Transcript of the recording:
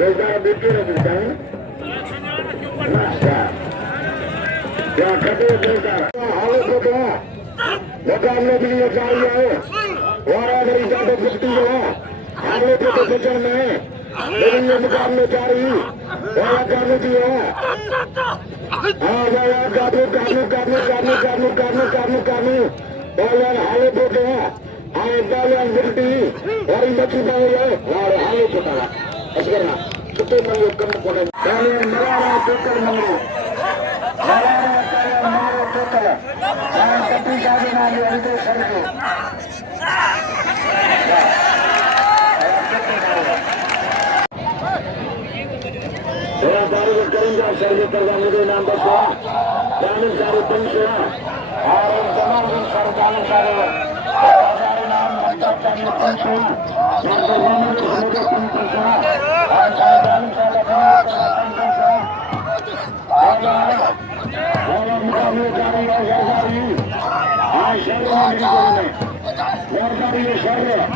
बेचारा बेटे ने मिलता है क्या खटे बेचारा हालत हो गया मुकाबले के लिए चाहिए है वारा गरीबा को कुश्ती जो है हालत के पोजीशन में है लेकिन ये मुकाबले जारी वारा करने की है पहलवान हालत हो गया पहलवान गिरती और बची पाए और हालत होता है असरना छुट्टे मंगो कम पड़े पहलवान मलाखरा टोकल मंगो मलाखरा टोकल कटी जाने ना ये अंदर सरके थोड़ा बारी को करेंगे सर्वे करवा मुझे नाम बसो जाने सारे पंचो और तमाम सरकार सारे सारे नाम मतलब करने पंचो मुझे पंचो और साधारण सारे पंचो और मुकाबले जारी है जारी हां शहर में और जारी है शहर